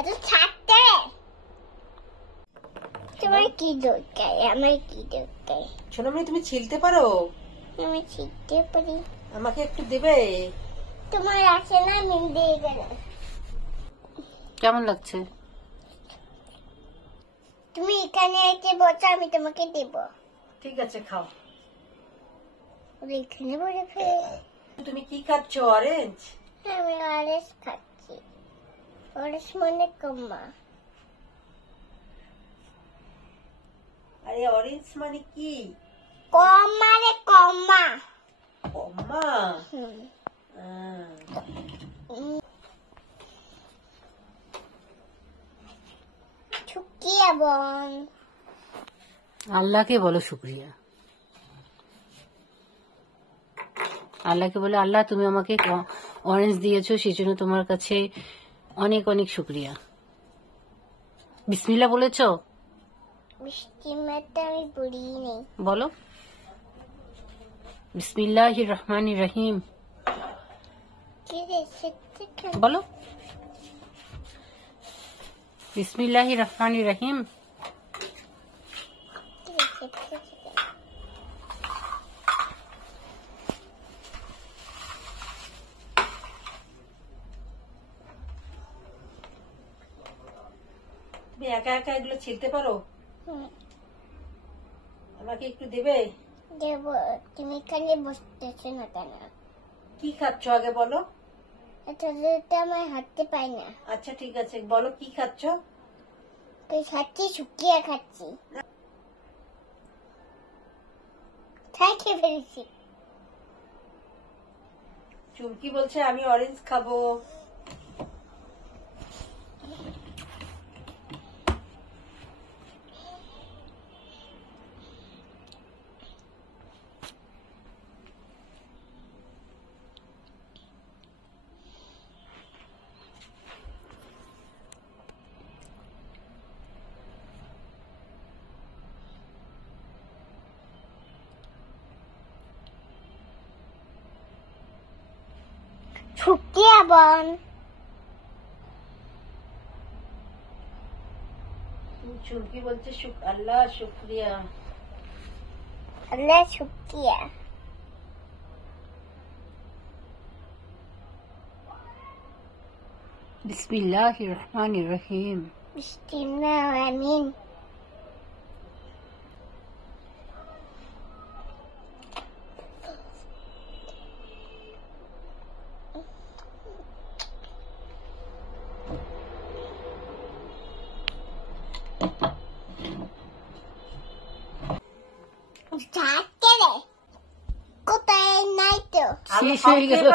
এত ছাড়তে তোমার কি দরকার? আমার কি দরকার? সোনামণি তুমি ছিলতে পারো? আমি ছিলতে পারি। আমাকে একটু দেবে? তোমার আছে না, আমি দিয়ে গেলাম। কেমন লাগছে? তুমি এখানে এসে বসো, আমি তোমাকে দেব। ঠিক আছে, খাও। এখানে বলে ফেলে। তুমি কি খাচ্ছ? অরেঞ্জ? আমি অরেঞ্জ খাচ্ছি। অরেঞ্জ মানে কম্মা। আরে অরেঞ্জ মানে কি? কম্মা রে কম্মা। কম্মা? শুক্রিয়া বোন। আল্লাহকে বলো শুক্রিয়া। আল্লাহকে বলে, আল্লাহ তুমি আমাকে অরেঞ্জ দিয়েছো, সেই জন্য তোমার কাছে অনেক অনেক শুক্রিয়া। বিসমিল্লাহ বলেছো? বিসমিল্লাহটা আমি পড়িনি। বলো। বিসমিল্লাহির রহমানির রহিম। কি রে শিখতে? বলো। বিসমিল্লাহির রহমানির রহিম। কি রে শিখতে? তুমি একা একা এগুলো ছিলতে পারো? আমাকে একটু দেবে? দেব। তুমি খালি বসতেছো না কেন? কি খাচ্ছ আগে বলো। এটা আমি হাঁটতে পাই না। আচ্ছা ঠিক আছে, বলো কি খাচ্ছ? খাচ্ছি, শুকিয়ে খাচ্ছি। খাইতে ফেলেছি। চুমকি বলছে আমি অরেঞ্জ খাবো। শুকিয়ে বোন। চুমকি বলছে আল্লাহ শুক্রিয়া। আল্লাহ শুকিয়ে। বিসমিল্লাহির রহমানির রহিম। বিসমিল্লাহ আমিন। কোথায় নাই তো? শেষ হয়ে গেল।